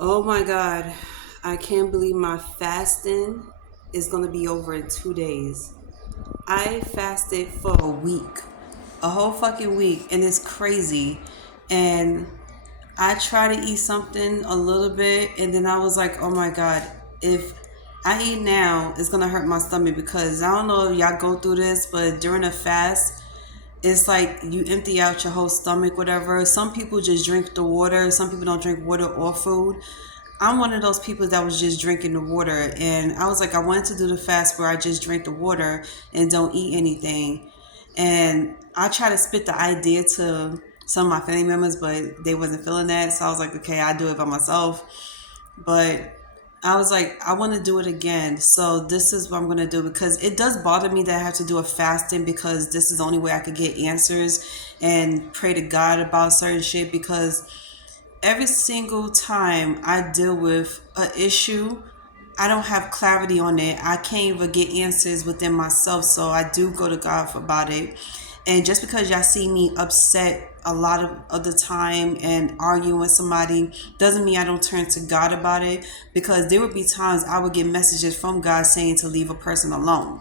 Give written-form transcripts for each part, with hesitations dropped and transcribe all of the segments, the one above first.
Oh my God. I can't believe my fasting is going to be over in 2 days. I fasted for a week, a whole fucking week, and it's crazy. And I try to eat something a little bit, and then I was like, oh my God, if I eat now, it's going to hurt my stomach because I don't know if y'all go through this, but during a fast, it's like you empty out your whole stomach, whatever. Some people just drink the water. Some people don't drink water or food. I'm one of those people that was just drinking the water. And I was like, I wanted to do the fast where I just drink the water and don't eat anything. And I tried to spit the idea to some of my family members, but they wasn't feeling that. So I was like, okay, I'll do it by myself. But I was like, I want to do it again. So this is what I'm going to do because it does bother me that I have to do a fasting because this is the only way I could get answers and pray to God about certain shit because every single time I deal with an issue, I don't have clarity on it. I can't even get answers within myself. So I do go to God about it. And just because y'all see me upset a lot of the time and arguing with somebody doesn't mean I don't turn to God about it, because there would be times I would get messages from God saying to leave a person alone.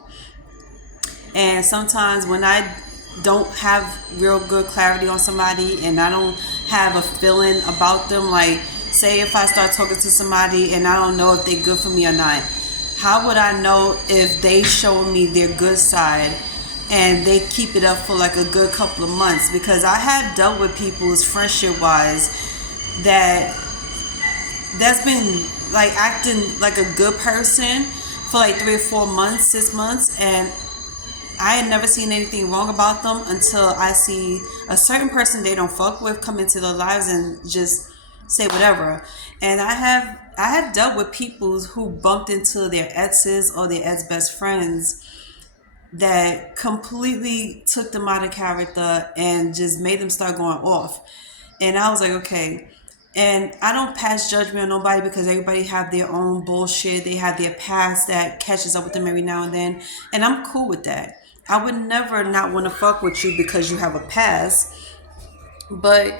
And sometimes when I don't have real good clarity on somebody and I don't have a feeling about them, like say if I start talking to somebody and I don't know if they're good for me or not, how would I know if they show me their good side and they keep it up for like a good couple of months? Because I have dealt with people's friendship wise that that's been like acting like a good person for like 3 or 4 months, 6 months, and I had never seen anything wrong about them until I see a certain person they don't fuck with come into their lives and just say whatever. And I have dealt with people who bumped into their exes or their ex best friends that completely took them out of character and just made them start going off. And I was like, okay. And I don't pass judgment on nobody because everybody have their own bullshit. They have their past that catches up with them every now and then. And I'm cool with that. I would never not want to fuck with you because you have a past. But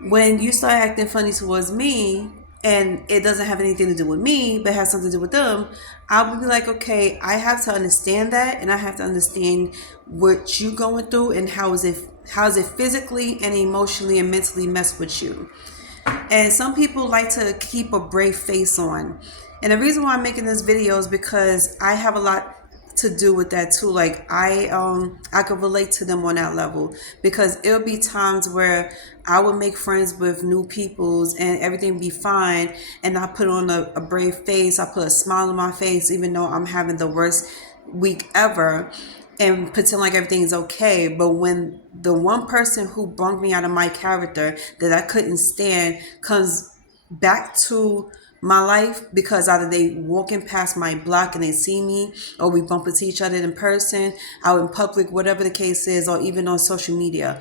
when you start acting funny towards me and it doesn't have anything to do with me but has something to do with them, I would be like, okay, I have to understand that, and I have to understand what you going through and how is it physically and emotionally and mentally mess with you. And some people like to keep a brave face on. And the reason why I'm making this video is because I have a lot to do with that too. Like I could relate to them on that level because it'll be times where I would make friends with new peoples and everything be fine, and I put on a brave face, I put a smile on my face even though I'm having the worst week ever, and pretend like everything's okay. But when the one person who brought me out of my character that I couldn't stand comes back to my life, because either they walking past my block and they see me, or we bump into each other in person, out in public, whatever the case is, or even on social media,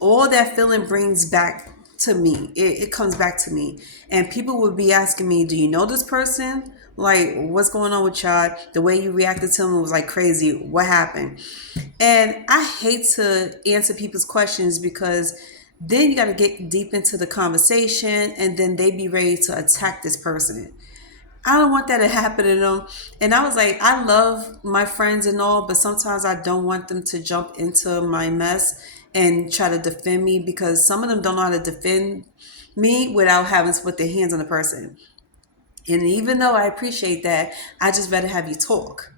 all that feeling brings back to me. It comes back to me. And people would be asking me, do you know this person? Like, what's going on with y'all? The way you reacted to him was like crazy. What happened? And I hate to answer people's questions because then you got to get deep into the conversation and then they be ready to attack this person. I don't want that to happen to them. And I was like, I love my friends and all, but sometimes I don't want them to jump into my mess and try to defend me, because some of them don't know how to defend me without having to put their hands on the person. And even though I appreciate that, I just rather have you talk.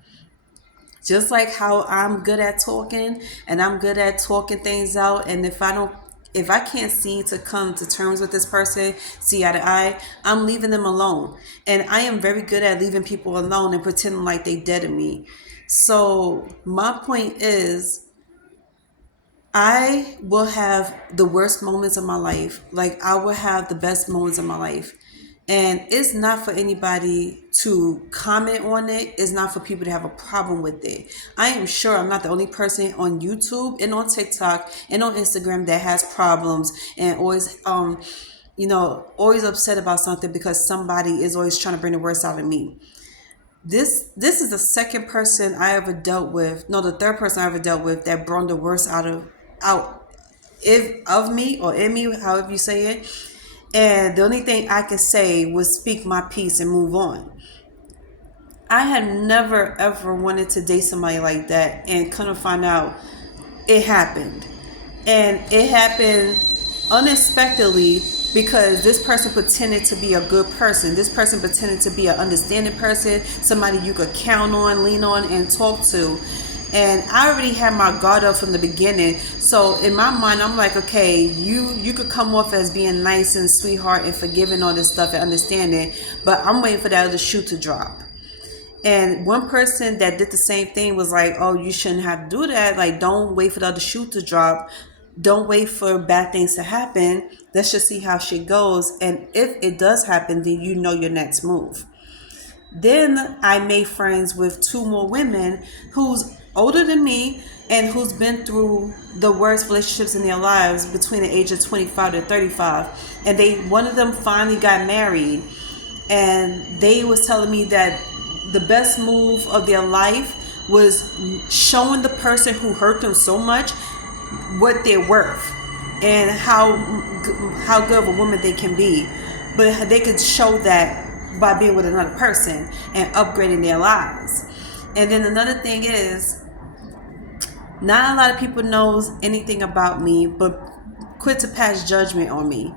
Just like how I'm good at talking and I'm good at talking things out. And if I can't seem to come to terms with this person, see eye to eye, I'm leaving them alone. And I am very good at leaving people alone and pretending like they dead to me. So my point is, I will have the worst moments of my life. Like I will have the best moments of my life. And it's not for anybody to comment on it. It's not for people to have a problem with it. I am sure I'm not the only person on YouTube and on TikTok and on Instagram that has problems and always always upset about something because somebody is always trying to bring the worst out of me. This is the second person I ever dealt with. No, the third person I ever dealt with that brought the worst out if of me or in me, however you say it. And the only thing I could say was speak my piece and move on. I had never ever wanted to date somebody like that, and kind of find out it happened. And it happened unexpectedly because this person pretended to be a good person. This person pretended to be an understanding person, somebody you could count on, lean on, and talk to. And I already had my guard up from the beginning. So in my mind, I'm like, okay, you could come off as being nice and sweetheart and forgiving all this stuff and understanding, but I'm waiting for that other shoe to drop. And one person that did the same thing was like, oh, you shouldn't have to do that. Like, don't wait for the other shoe to drop. Don't wait for bad things to happen. Let's just see how shit goes. And if it does happen, then you know your next move. Then I made friends with two more women who's older than me and who's been through the worst relationships in their lives between the age of 25 to 35. And one of them finally got married. And they was telling me that the best move of their life was showing the person who hurt them so much what they're worth and how good of a woman they can be. But they could show that by being with another person and upgrading their lives. And then another thing is, not a lot of people knows anything about me, but quit to pass judgment on me.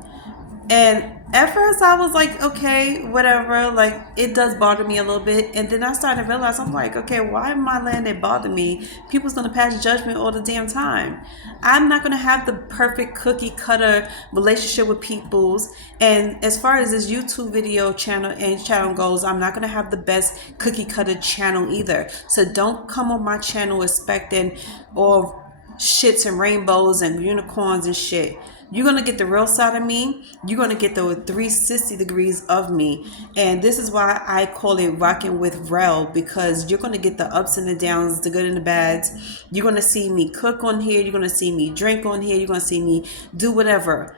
And at first I was like, okay, whatever. Like, it does bother me a little bit. And then I started to realize, I'm like, okay, why am I letting it bother me? People's going to pass judgment all the damn time. I'm not going to have the perfect cookie cutter relationship with people's. And as far as this YouTube video channel goes, I'm not going to have the best cookie cutter channel either. So don't come on my channel expecting all shits and rainbows and unicorns and shit. You're going to get the real side of me. You're going to get the 360 degrees of me. And this is why I call it rocking with Rel, because you're going to get the ups and the downs, the good and the bads. You're going to see me cook on here. You're going to see me drink on here. You're going to see me do whatever.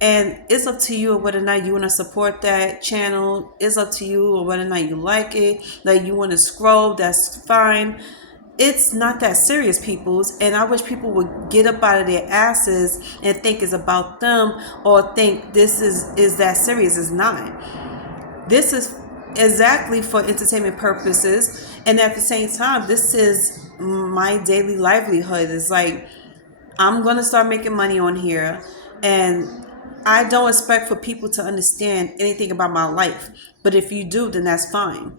And it's up to you whether or not you want to support that channel. It's up to you or whether or not you like it. Like, you want to scroll, that's fine. It's not that serious, peoples, and I wish people would get up out of their asses and think it's about them, or think this is that serious. It's not. This is exactly for entertainment purposes, and at the same time, this is my daily livelihood. It's like, I'm gonna start making money on here, and I don't expect for people to understand anything about my life, but if you do, then that's fine.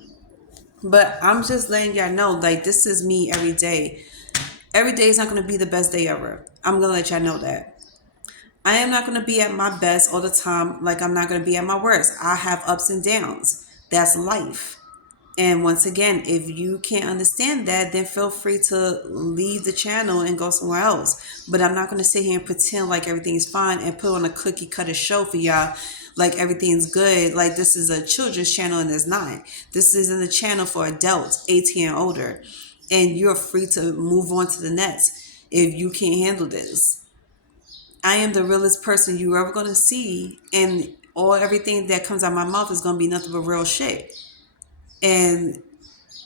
But I'm just letting y'all know, like, this is me every day. Every day is not going to be the best day ever. I'm going to let y'all know that. I am not going to be at my best all the time. Like, I'm not going to be at my worst. I have ups and downs. That's life. And once again, if you can't understand that, then feel free to leave the channel and go somewhere else. But I'm not going to sit here and pretend like everything's fine and put on a cookie cutter show for y'all like everything's good. Like, this is a children's channel and it's not. This isn't a channel for adults 18 and older. And you're free to move on to the next if you can't handle this. I am the realest person you're ever going to see. And everything that comes out of my mouth is going to be nothing but real shit. And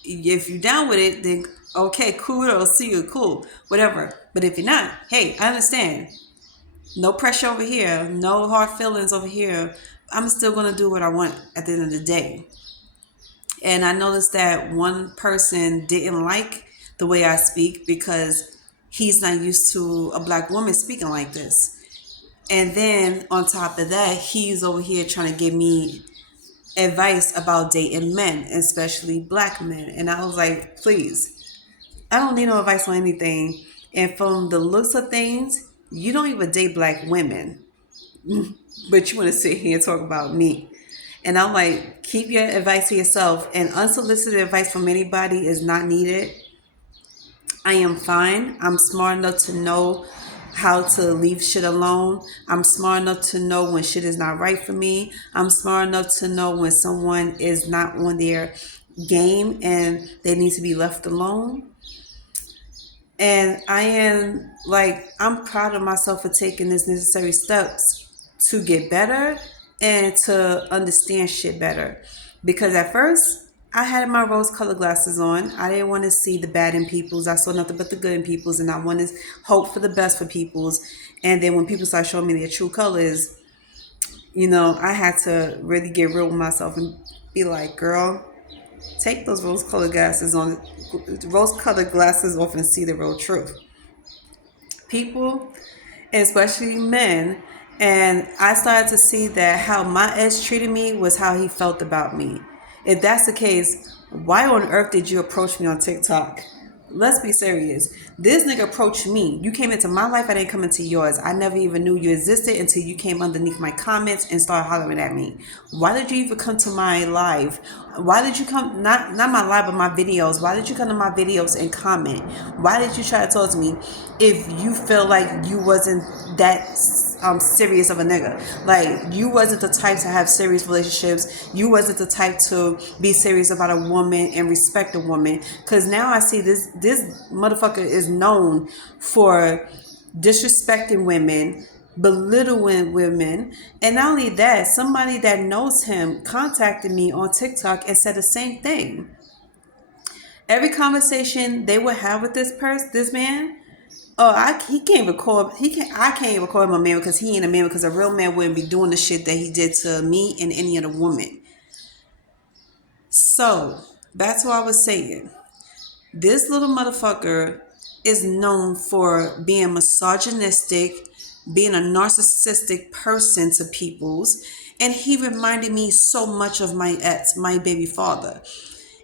if you're down with it, then okay, cool, I'll see you, cool, whatever. But if you're not, hey, I understand. No pressure over here, no hard feelings over here. I'm still going to do what I want at the end of the day. And I noticed that one person didn't like the way I speak because he's not used to a black woman speaking like this. And then on top of that, he's over here trying to give me advice about dating men, especially black men. And I was like, please, I don't need no advice on anything. And from the looks of things, you don't even date black women, but you want to sit here and talk about me. And I'm like, keep your advice to yourself, and unsolicited advice from anybody is not needed. I am fine. I'm smart enough to know how to leave shit alone. I'm smart enough to know when shit is not right for me. I'm smart enough to know when someone is not on their game and they need to be left alone. And I am like, I'm proud of myself for taking these necessary steps to get better and to understand shit better. Because at first, I had my rose-colored glasses on. I didn't want to see the bad in people's. I saw nothing but the good in people's, and I wanted to hope for the best for people's. And then when people start showing me their true colors, I had to really get real with myself and be like, girl, take those rose-colored glasses off and see the real truth. People, especially men, and I started to see that how my ex treated me was how he felt about me. If that's the case, why on earth did you approach me on TikTok? Let's be serious. This nigga approached me. You came into my life, I didn't come into yours. I never even knew you existed until you came underneath my comments and started hollering at me. Why did you even come to my live? Why did you come, not my live, but my videos? Why did you come to my videos and comment? Why did you try to talk to me if you feel like you wasn't that serious of a nigga? Like, you wasn't the type to have serious relationships. You wasn't the type to be serious about a woman and respect a woman. Because now I see this motherfucker is known for disrespecting women, belittling women. And not only that, somebody that knows him contacted me on TikTok and said the same thing. Every conversation they would have with this man, he can't record. I can't even call him a man because he ain't a man, because a real man wouldn't be doing the shit that he did to me and any other woman. So that's what I was saying. This little motherfucker is known for being misogynistic, being a narcissistic person to peoples, and he reminded me so much of my ex, my baby father.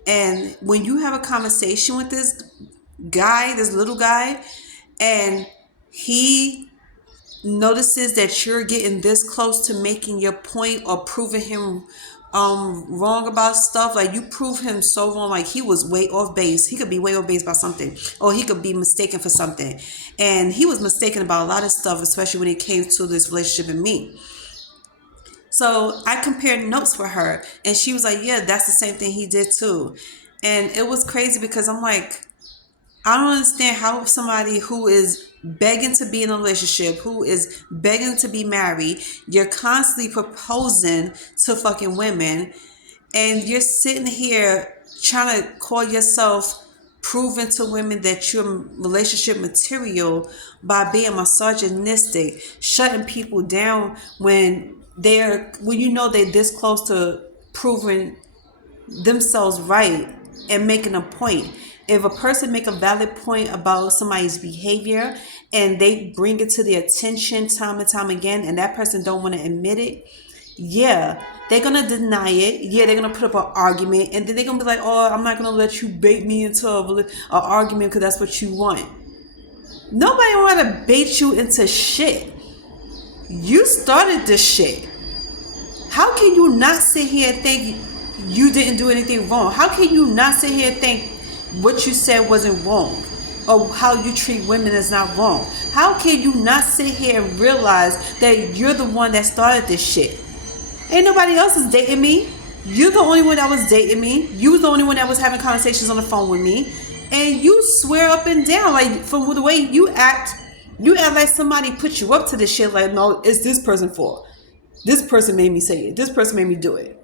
And when you have a conversation with this guy, this little guy, and he notices that you're getting this close to making your point or proving him wrong about stuff, like you prove him so wrong, like he was way off base. He could be way off base about something, or he could be mistaken for something. And he was mistaken about a lot of stuff, especially when it came to this relationship and me. So I compared notes with her, and she was like, yeah, that's the same thing he did too. And it was crazy because I'm like, I don't understand how somebody who is begging to be in a relationship, who is begging to be married, you're constantly proposing to fucking women, and you're sitting here trying to call yourself proving to women that you're relationship material by being misogynistic, shutting people down when you know they're this close to proving themselves right and making a point. If a person make a valid point about somebody's behavior and they bring it to their attention time and time again, and that person don't want to admit it, yeah, they're gonna deny it. Yeah, they're gonna put up an argument, and then they're gonna be like, oh, I'm not gonna let you bait me into an argument because that's what you want. Nobody want to bait you into shit. You started this shit. How can you not sit here and think you didn't do anything wrong? How can you not sit here and think what you said wasn't wrong, or how you treat women is not wrong? How can you not sit here and realize that you're the one that started this shit? Ain't nobody else is dating me. You're the only one that was dating me. You was the only one that was having conversations on the phone with me. And you swear up and down, like, from the way you act like somebody put you up to this shit. Like, no, it's this person's fault. This person made me say it. This person made me do it.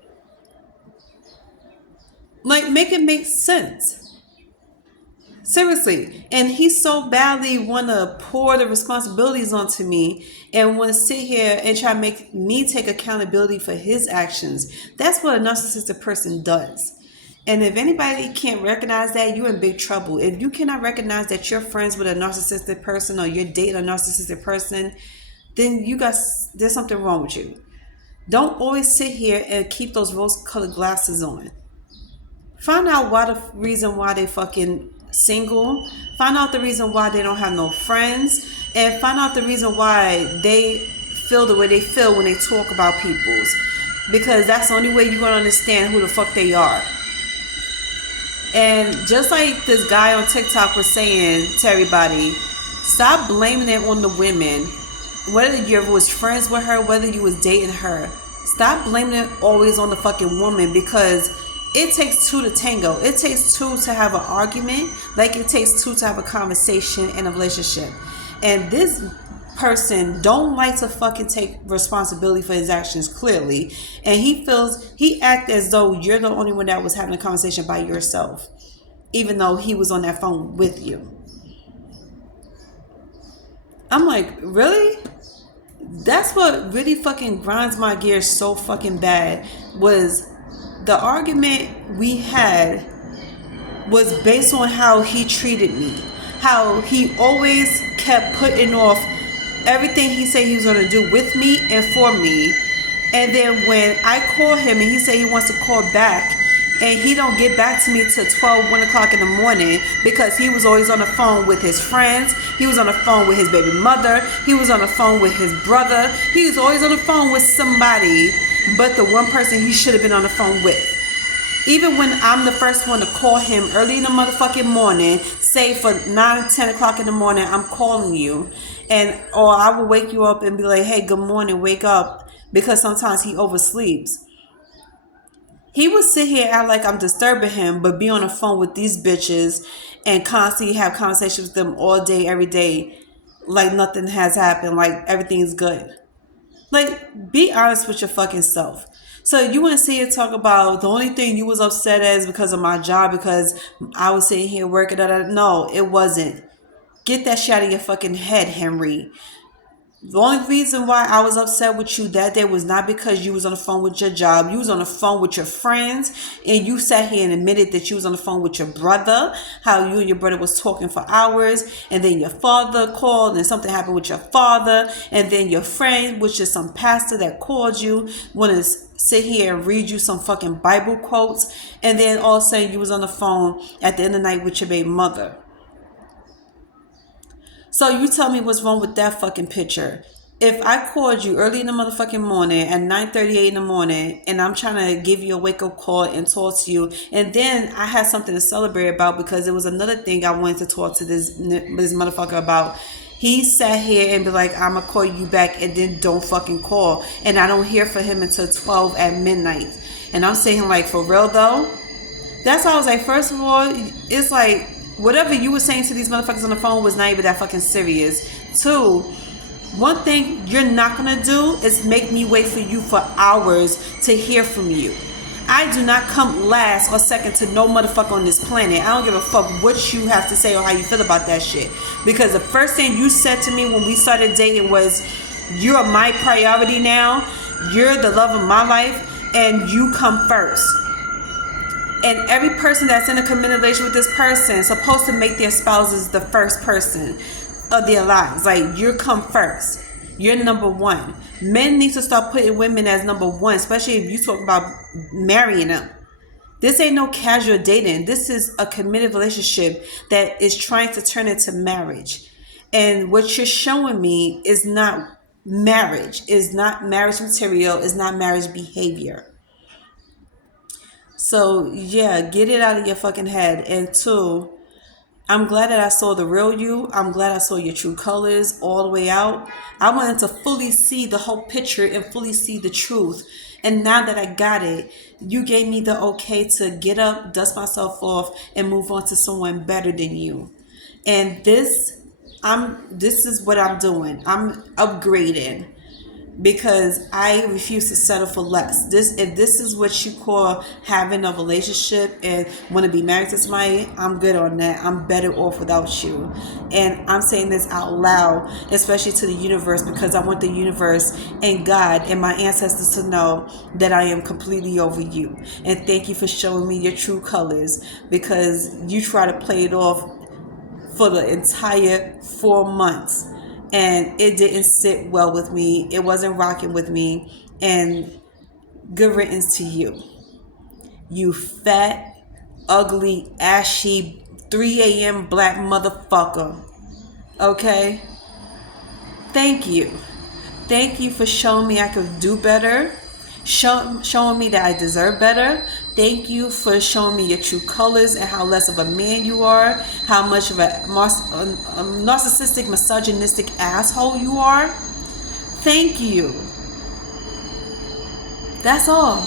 Like, make it make sense. Seriously. And he so badly want to pour the responsibilities onto me and want to sit here and try to make me take accountability for his actions. That's what a narcissistic person does. And if anybody can't recognize that, you're in big trouble. If you cannot recognize that you're friends with a narcissistic person or you're dating a narcissistic person, then there's something wrong with you. Don't always sit here and keep those rose-colored glasses on. Find out the reason why they fucking single. Find out the reason why they don't have no friends. And find out the reason why they feel the way they feel when they talk about people's. Because that's the only way you're going to understand who the fuck they are. And just like this guy on TikTok was saying to everybody, stop blaming it on the women. Whether you was friends with her, whether you was dating her, stop blaming it always on the fucking woman, because it takes two to tango. It takes two to have an argument, like it takes two to have a conversation in a relationship. And this person don't like to fucking take responsibility for his actions, clearly. And he act as though you're the only one that was having a conversation by yourself, even though he was on that phone with you. I'm like, really? That's what really fucking grinds my gears so fucking bad. Was the argument we had was based on how he treated me, how he always kept putting off everything he said he was going to do with me and for me. And then when I call him and he said he wants to call back, and he don't get back to me till 12, 1 o'clock in the morning, because he was always on the phone with his friends, he was on the phone with his baby mother, he was on the phone with his brother, he was always on the phone with somebody but the one person he should have been on the phone with. Even when I'm the first one to call him early in the motherfucking morning, say for 9, 10 o'clock in the morning, I'm calling you, or I will wake you up and be like, hey, good morning, wake up, because sometimes he oversleeps. He would sit here and act like I'm disturbing him, but be on the phone with these bitches and constantly have conversations with them all day, every day, like nothing has happened, like everything's good. Like, be honest with your fucking self. So you wouldn't sit here and talk about the only thing you was upset at is because of my job, because I was sitting here working. No, it wasn't. Get that shit out of your fucking head, Henry. The only reason why I was upset with you that day was not because you was on the phone with your job. You was on the phone with your friends, and you sat here and admitted that you was on the phone with your brother, how you and your brother was talking for hours, and then your father called and something happened with your father, and then your friend, which is some pastor that called you, want to sit here and read you some fucking Bible quotes, and then all of a sudden you was on the phone at the end of the night with your baby mother. So you tell me what's wrong with that fucking picture. If I called you early in the motherfucking morning at 9:38 in the morning, and I'm trying to give you a wake-up call and talk to you, and then I had something to celebrate about, because it was another thing I wanted to talk to this motherfucker about. He sat here and be like, I'm gonna call you back, and then don't fucking call, and I don't hear from him until 12 at midnight. And I'm saying, like, for real though? That's why I was like, first of all, it's like, whatever you were saying to these motherfuckers on the phone was not even that fucking serious. 2, one thing you're not gonna do is make me wait for you for hours to hear from you. I do not come last or second to no motherfucker on this planet. I don't give a fuck what you have to say or how you feel about that shit. Because the first thing you said to me when we started dating was, you're my priority now, you're the love of my life, and you come first. And every person that's in a committed relationship with this person is supposed to make their spouses the first person of their lives. Like, you come first. You're number one. Men need to start putting women as number one, especially if you talk about marrying them. This ain't no casual dating. This is a committed relationship that is trying to turn into marriage. And what you're showing me is not marriage. Is not marriage material. Is not marriage behavior. So, yeah, get it out of your fucking head. And 2, I'm glad that I saw the real you. I'm glad I saw your true colors all the way out. I wanted to fully see the whole picture and fully see the truth. And now that I got it, you gave me the okay to get up, dust myself off, and move on to someone better than you. And this is what I'm doing. I'm upgrading. Because I refuse to settle for less. If this is what you call having a relationship and want to be married to somebody, I'm good on that. I'm better off without you. And I'm saying this out loud, especially to the universe, because I want the universe and God and my ancestors to know that I am completely over you. And thank you for showing me your true colors, because you try to play it off for the entire 4 months. And it didn't sit well with me. It wasn't rocking with me. And good riddance to you. You fat, ugly, ashy, 3 a.m. black motherfucker. Okay? Thank you. Thank you for showing me I could do better. Showing me that I deserve better. Thank you for showing me your true colors and how less of a man you are, how much of a narcissistic, misogynistic asshole you are. Thank you. That's all.